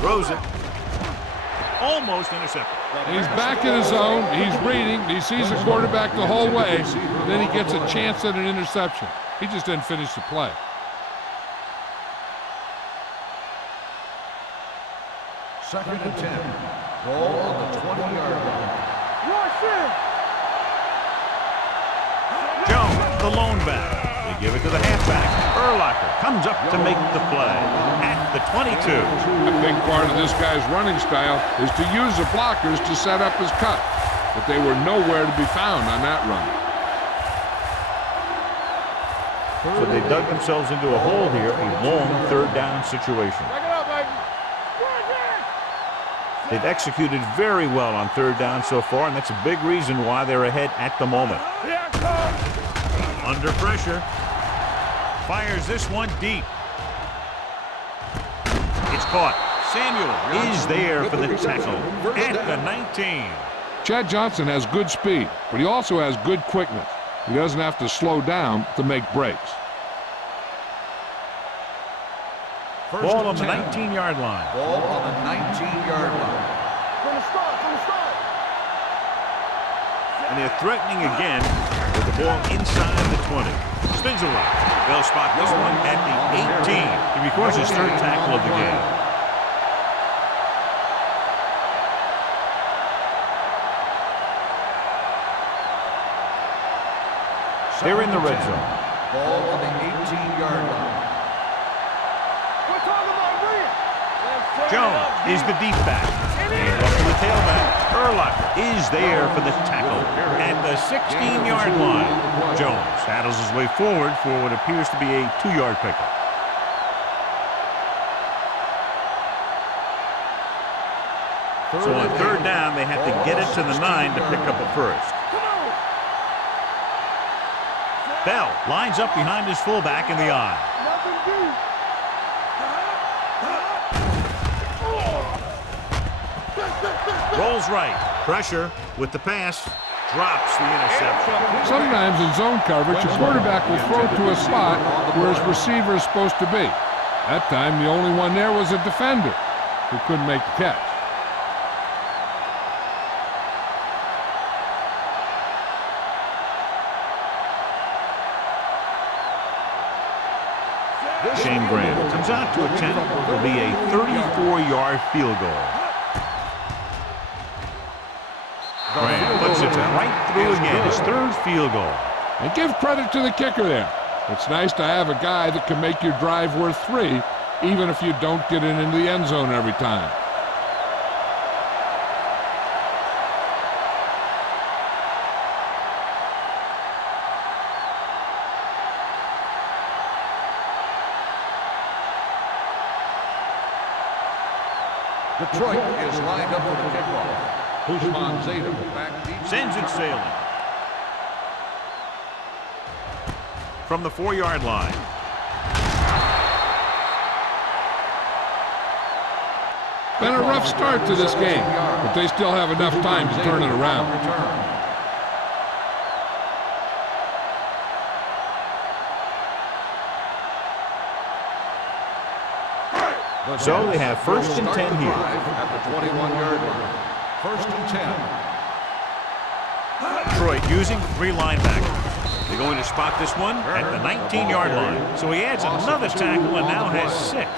Throws it. Almost intercepted. He's back in his zone. He's reading. He sees the quarterback the whole way. Then he gets a chance at an interception. He just didn't finish the play. Second and 10. Ball on the 20-yard line. Rush in. Jones, the lone back. They give it to the halfback. Urlacher comes up to make the play at the 22. A big part of this guy's running style is to use the blockers to set up his cut. But they were nowhere to be found on that run. So they dug themselves into a hole here, a long 3rd down situation. Back it up, baby. They've executed very well on 3rd down so far, and that's a big reason why they're ahead at the moment. Here it comes. Under pressure. Fires this one deep. It's caught. Samuel is there for the tackle at the 19. Chad Johnson has good speed, but he also has good quickness. He doesn't have to slow down to make breaks. Ball on the 19-yard line. Ball on the 19-yard line. From the start. And they're threatening again with the ball inside the 20. Spins around. They'll spot this one at the 18. He records his 3rd tackle of the game. They're in the red zone. Ball on the 18-yard line. We're talking about Rhea. Jones is the deep back. And up to the tailback. Urlacher is there for the tackle at the 16-yard line. Jones saddles his way forward for what appears to be a 2-yard pickup. So on 3rd down, they have to get it to the 9 to pick up a first. Bell lines up behind his fullback in the I. Nothing deep. Rolls right. Pressure with the pass. Drops the interception. Sometimes in zone coverage, a quarterback will throw to a spot where his receiver is supposed to be. That time, the only one there was a defender who couldn't make the catch. Shane Graham comes out to attempt what will be a 34-yard field goal. Graham puts it right through again, his 3rd field goal. And give credit to the kicker there. It's nice to have a guy that can make your drive worth 3, even if you don't get it into the end zone every time. Detroit is lined up for the kickoff. Usman Zeta back deep. Sends it sailing. From the 4-yard line. Been a rough start to this game, but they still have enough time to turn it around. So they have first and 10 here. At the 21-yard line. First and 10. Detroit using 3 linebackers. They're going to spot this one at the 19-yard line. So he adds another tackle and now has 6.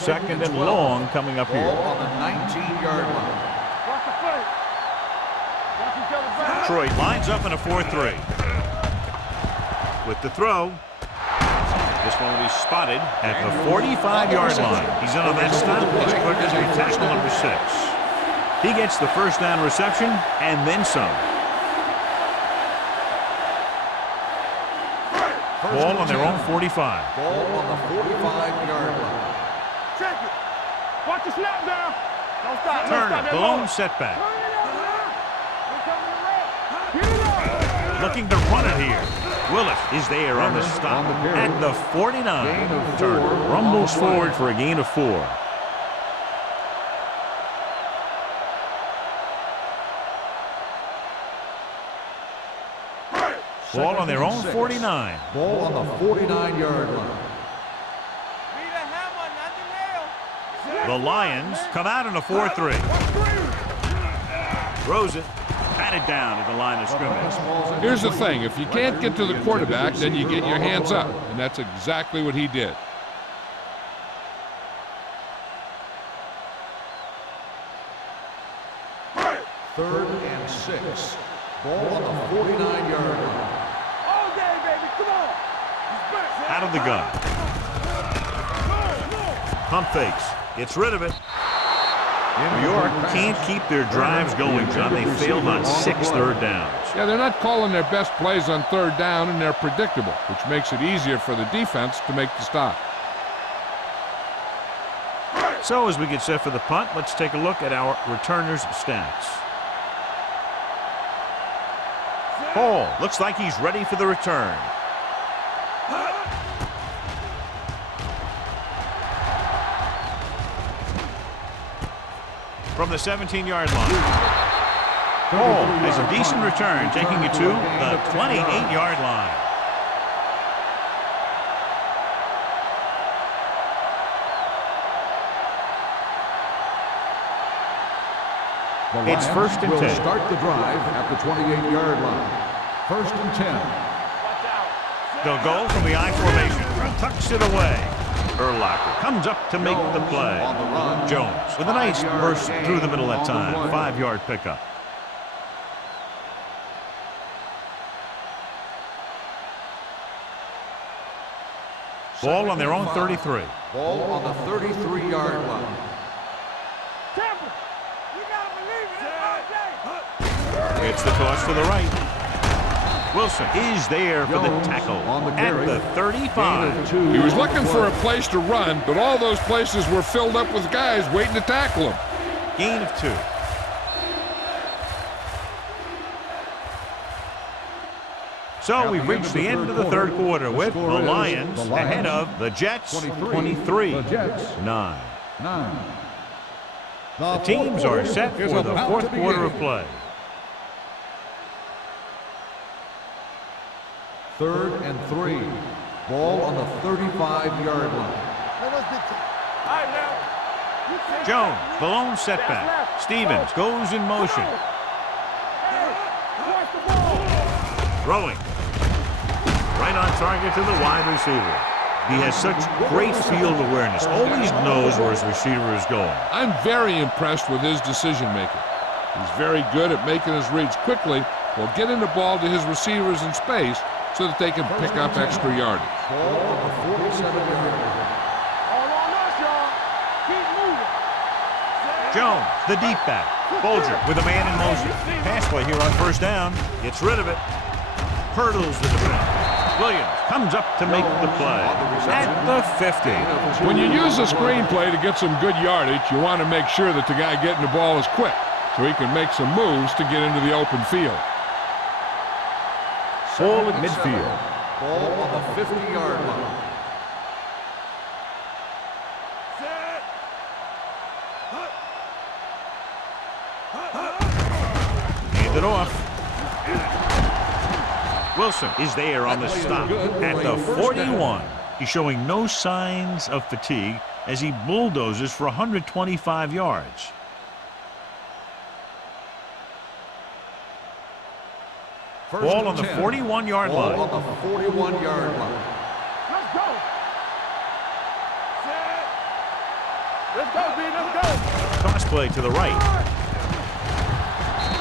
Second and long coming up here. Ball on the 19-yard line. Watch the foot. Watch each other back. Detroit lines up in a 4-3. With the throw. This one will be spotted at the 45-yard line. He's in on that stop. It's quick as a tackle number 6. He gets the first down reception and then some. Ball on their own 45. Ball on the 45-yard line. Check it. Watch the snap down. Don't stop. Turner, the lone setback. Looking to run it here. Willis is there on the stop at the 49. Turner rumbles forward for a gain of 4. Ball on their own 49. Ball on the 49-yard line. The Lions come out in a 4-3. Throws it. Batted down at the line of scrimmage. Here's the thing. If you can't get to the quarterback, then you get your hands up. And that's exactly what he did. Third and 6. Ball on the 49-yard line. All day, baby. Come on. Out of the gun. Pump fakes. Gets rid of it. New York can't keep their drives going, John. They failed on 6 third downs. Yeah, they're not calling their best plays on third down, and they're predictable, which makes it easier for the defense to make the stop. So as we get set for the punt, let's take a look at our returners' stats. Hall looks like he's ready for the return. From the 17-yard line. Hall has a decent return, taking it to the 28-yard line. It's first and 10. Will start the drive at the 28-yard line. First and 10. They'll go from the I formation. Tucks it away. Urlacher comes up to make the play. Jones with a nice burst through the middle that time. 5-yard pickup. Ball on their own 33. Ball on the 33-yard line. Tampa, you gotta believe it. It's the toss to the right. Wilson is there for the tackle at the 35. He was looking for a place to run, but all those places were filled up with guys waiting to tackle him. Gain of 2. So we've reached the end of the third quarter with the Lions ahead of the Jets 23-9. The teams are set for the fourth quarter of play. Third and 3. Ball on the 35-yard line. Jones, the lone setback. Stevens goes in motion. Throwing. Right on target to the wide receiver. He has such great field awareness. Always knows where his receiver is going. I'm very impressed with his decision-making. He's very good at making his reads quickly while getting the ball to his receivers in space so that they can pick up extra yardage. Ball on the 47-yard line. All on us, y'all. Keep moving. Jones, the deep back. Folger with a man in motion. Pass play here on first down. Gets rid of it. hurdles the defense. Williams comes up to make the play at the 50. When you use a screenplay to get some good yardage, you want to make sure that the guy getting the ball is quick so he can make some moves to get into the open field. Ball at midfield. Ball on the 50-yard line. Hand it off. Wilson is there on the stop at the 41. He's showing no signs of fatigue as he bulldozes for 125 yards. Ball on the 41-yard line. Ball on the 41-yard line. Let's go. Let's go, B. Let's go. Toss play to the right.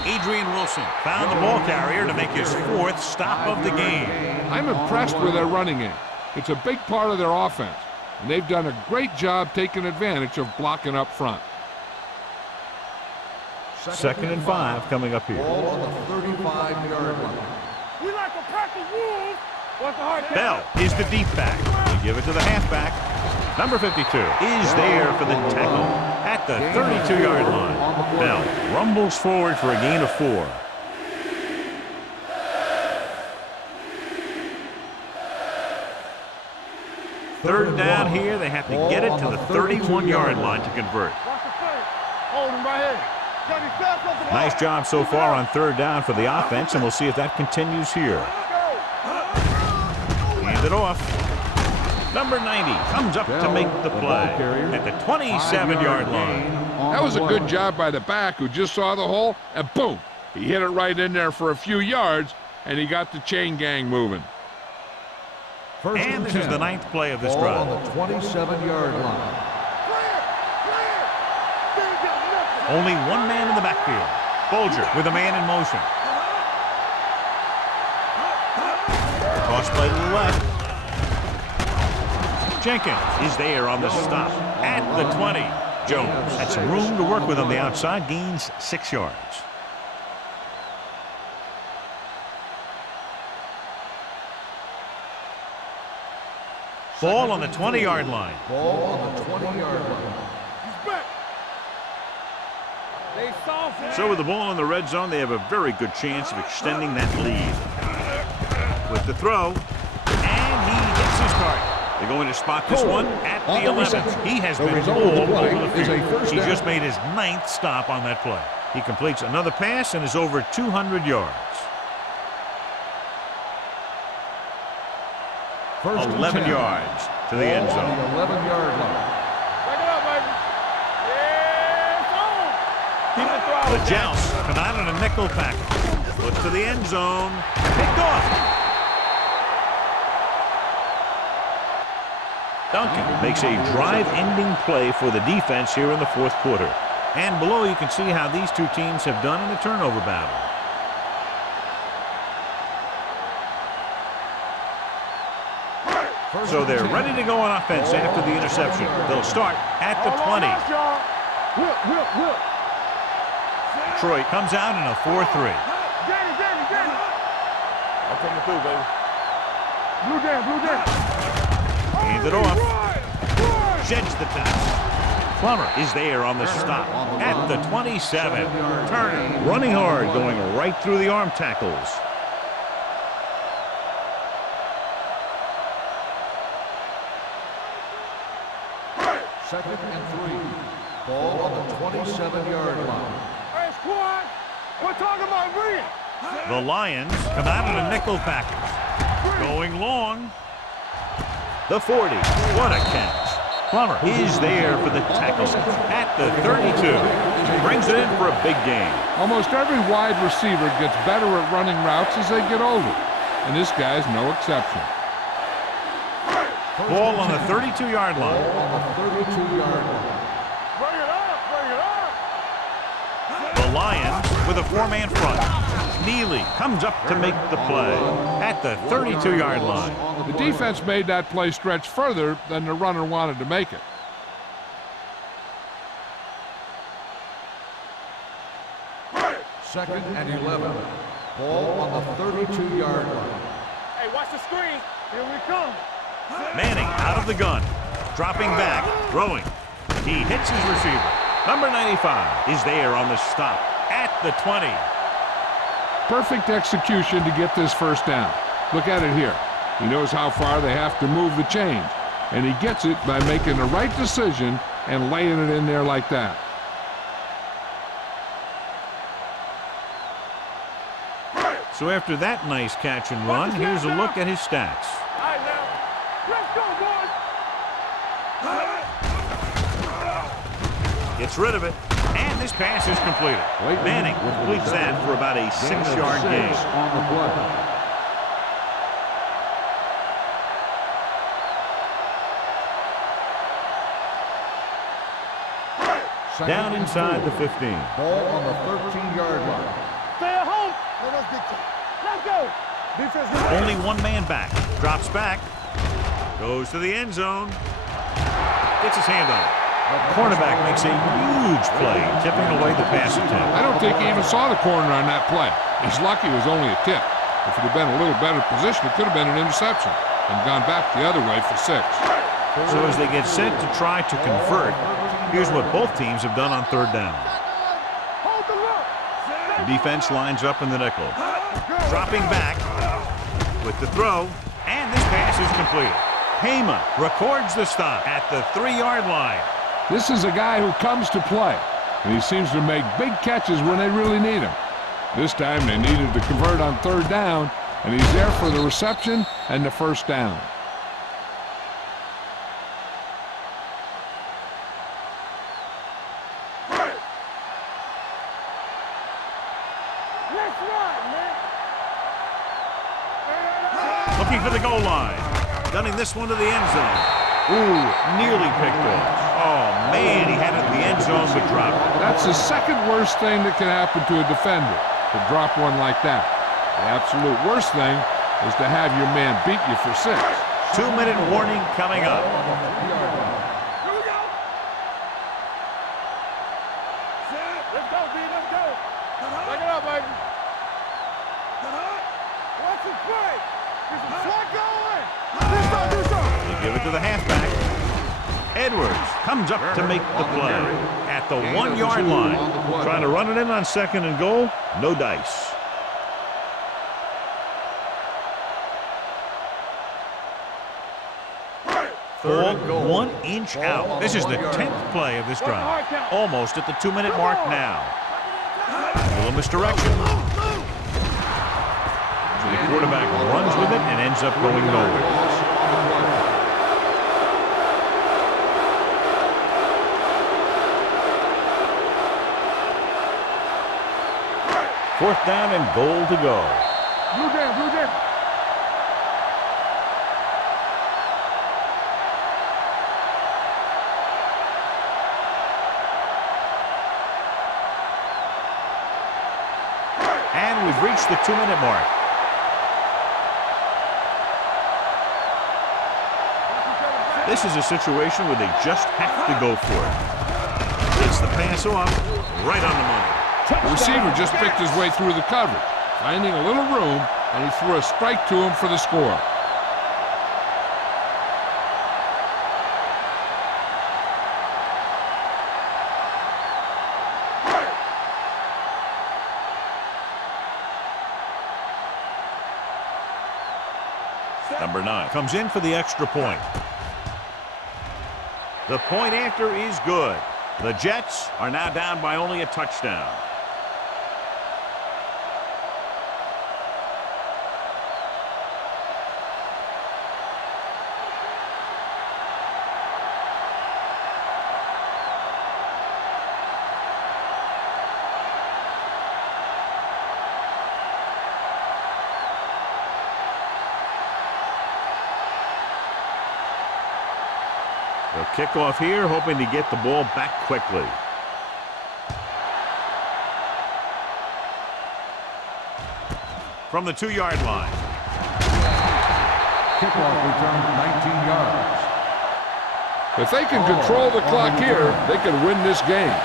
Adrian Wilson found the ball carrier to make his 4th stop of the game. I'm impressed with their running game. It's a big part of their offense, and they've done a great job taking advantage of blocking up front. 2nd and 5 coming up here. Ball on the 35-yard line. We like a pack of wolves. What's the hard catch? Bell is the deep back. They give it to the halfback. Number 52 is there for the tackle at the 32-yard line. Bell rumbles forward for a gain of 4. Third down here. They have to get it to the 31-yard line to convert. Watch the play. Hold him right here. Johnny, fast off the ball. Nice job so far on third down for the offense, and we'll see if that continues here. Hand it off. Number 90 comes up to make the play at the 27-yard line. That was a good job by the back who just saw the hole, and boom, he hit it right in there for a few yards, and he got the chain gang moving. And this is the 9th play of this Ball drive. on the 27-yard line. Only one man in the backfield. Bolger with a man in motion. Toss play to the left. Jenkins is there on the stop at the 20. Jones had some room to work with on the outside, gains 6 yards. Ball on the 20-yard line. Ball on the 20-yard line. So with the ball in the red zone, they have a very good chance of extending that lead. With the throw, and he hits his target. They're going to spot this one at the 11. He has been all over the field. He just made his 9th stop on that play. He completes another pass and is over 200 yards. 11 yards to the end zone. 11-yard line. Break it up, baby. Yeah, keep it throttle. The Joust come out in a nickel package. Look to the end zone. Picked off. Duncan makes a drive-ending play for the defense here in the 4th quarter. And below you can see how these two teams have done in the turnover battle. So they're ready to go on offense after the interception. They'll start at the 20. Detroit comes out in a 4-3. Get it. I'll take it through, baby. Blue down. Hands it off. Sheds the tackle. Plummer is there on the stop at the 27. Turner running hard, going right through the arm tackles. Second and 3. Ball on the 27-yard line. Hey, squad. We're talking about green. The Lions come out in a nickel package. Going long. The 40. What a catch. Plummer is there for the tackle at the 32. Brings it in for a big gain. Almost every wide receiver gets better at running routes as they get older, and this guy's no exception. Ball on the 32-yard line. Ball on the 32-yard line. Bring it up. The Lions with a 4-man front. Neely comes up to make the play at the 32-yard line. The defense made that play stretch further than the runner wanted to make it. Second and 11. Ball on the 32-yard line. Hey, watch the screen. Here we come. Manning out of the gun. Dropping back, throwing. He hits his receiver. Number 95 is there on the stop at the 20. Perfect execution to get this first down. Look at it here. He knows how far they have to move the chains, and he gets it by making the right decision and laying it in there like that. So after that nice catch and run, here's a look at his stats. All right, now. Let's go, boys. Gets rid of it, and this pass is completed. Manning completes that for about a 6-yard gain. On the play. Down inside the 15. Ball on the 13-yard line. Stay at home. Let's go. Defense. Only one man back. Drops back. Goes to the end zone. Gets his hand on it. Cornerback makes a huge play, tipping away the pass attempt. I don't think he even saw the corner on that play. He's lucky it was only a tip. If it had been a little better position, it could have been an interception and gone back the other way for 6. So as they get set to try to convert, here's what both teams have done on 3rd down. Hold the look. The defense lines up in the nickel. Dropping back with the throw, and this pass is completed. Heyman records the stop at the 3-yard line. This is a guy who comes to play, and he seems to make big catches when they really need him. This time they needed to convert on 3rd down, and he's there for the reception and the first down. Let's run, man. Looking for the goal line. Gunning this one to the end zone. Ooh, nearly picked off. Oh, man, he had it in the end zone but dropped it. That's the second worst thing that can happen to a defender, to drop one like that. The absolute worst thing is to have your man beat you for 6. 2-minute warning coming up. Here we go. Let's go, B. Let's go. Back it up, baby. Watch it play. Get some slack going. Do something. They give it to the halfback. Edwards comes up to make the play at the 1-yard line. Trying to run it in on 2nd and goal. No dice. Ball 1 inch out. This is the 10th play of this drive. Almost at the 2-minute mark now. A little misdirection. So the quarterback runs with it and ends up going nowhere. Fourth down and goal to go. Blue jam, blue jam. And we've reached the 2-minute mark. This is a situation where they just have to go for it. Gets the pass off, right on the money. The receiver just picked his way through the coverage, finding a little room, and he threw a strike to him for the score. Number 9 comes in for the extra point. The point after is good. The Jets are now down by only a touchdown. They'll kick off here, hoping to get the ball back quickly. From the 2-yard line. Kickoff return 19 yards. If they can control the clock here, they can win this game.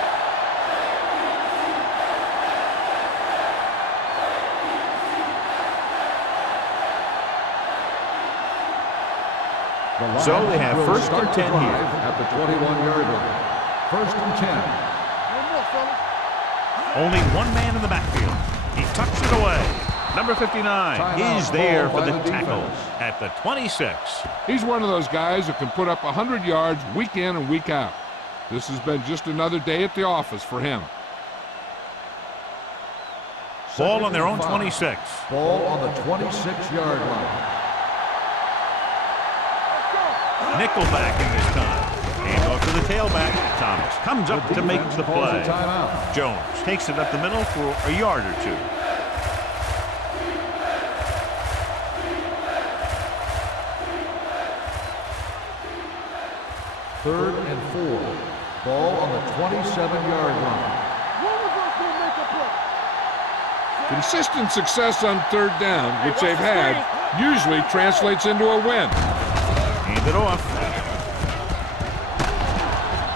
So they have will first start and the 10 drive here. at the 21-yard line. First and 10. One more, fellas. Only one man in the backfield. He tucks it away. Number 59 Timeout is there called for by the the tackle defense. at the 26. He's one of those guys who can put up 100 yards week in and week out. This has been just another day at the office for him. Ball on their own 5. 26. Ball on the 26-yard line. Nickelback in this time. And off to the tailback. Thomas comes up to make Defense the calls a play. timeout. Jones takes it up the middle for a yard or two. Third and 4. Ball on the 27-yard line. One of us will make a play. Consistent success on third down, which they've had, usually translates into a win. Hand it off.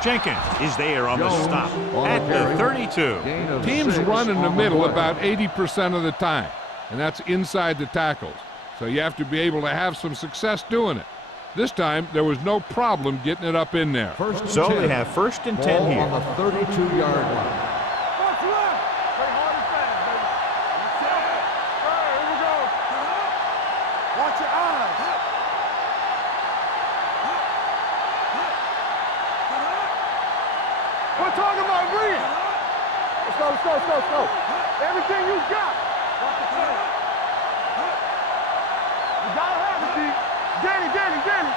Jenkins is there on the Jones stop on at the carry. the 32. Gain of Teams 6 run in the on middle play. about 80% of the time, and that's inside the tackles. So you have to be able to have some success doing it. This time, there was no problem getting it up in there. First and So 10. they have first and 10 Ball here. on the 32-yard line. What's left? Play hard and fast, baby. You set? All right, here we go. Watch your eyes. We're talking about reading. Let's go, let's go, let's go, let's go. Everything you got. Watch the play. You gotta have it, D. Danny.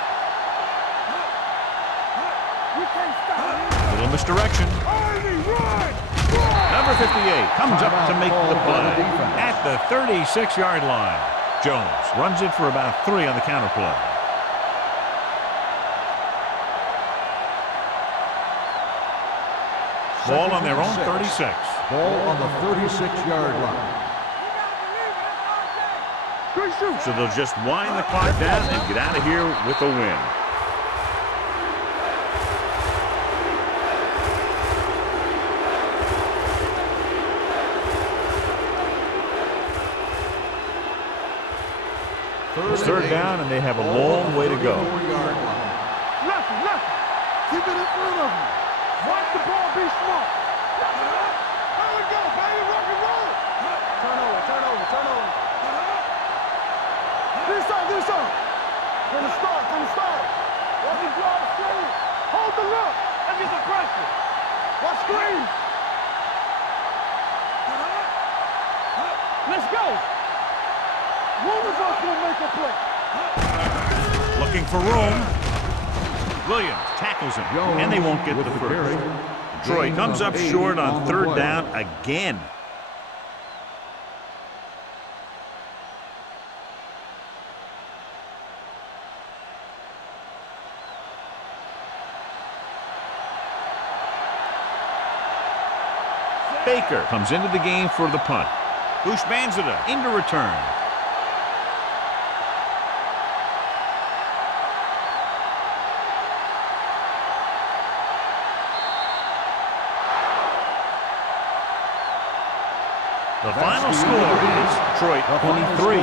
You can't stop. Little misdirection. Arnie, run! Number 58 comes up to make the Timeout called by the play defense. at the 36-yard line. Jones runs it for about 3 on the counter play. Ball on their own 36. Ball on the 36-yard line. Good shoot. So they'll just wind the clock down and get out of here with a win. It's third down, and they have a long way to go. 34-yard line. Left. Keep it in front of you. Watch the ball, be smart. There we go, baby, rock and roll. Turn over. This side. From the start. Watch him draw the screen. Hold the look. Let's get some pressure. Watch screen. Let's go. One of us will make a play. Looking for room. Williams tackles him, and they won't get with the the first. carry. Troy Gain comes of up 8 short on on the third play. down again. Baker comes into the game for the punt. Bushmanzada into return. The final score is Detroit 23,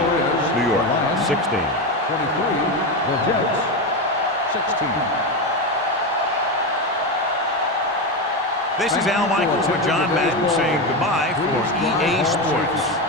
New York 16. 23, the Jets 16. This is Al Michaels with John Madden saying goodbye for EA Sports.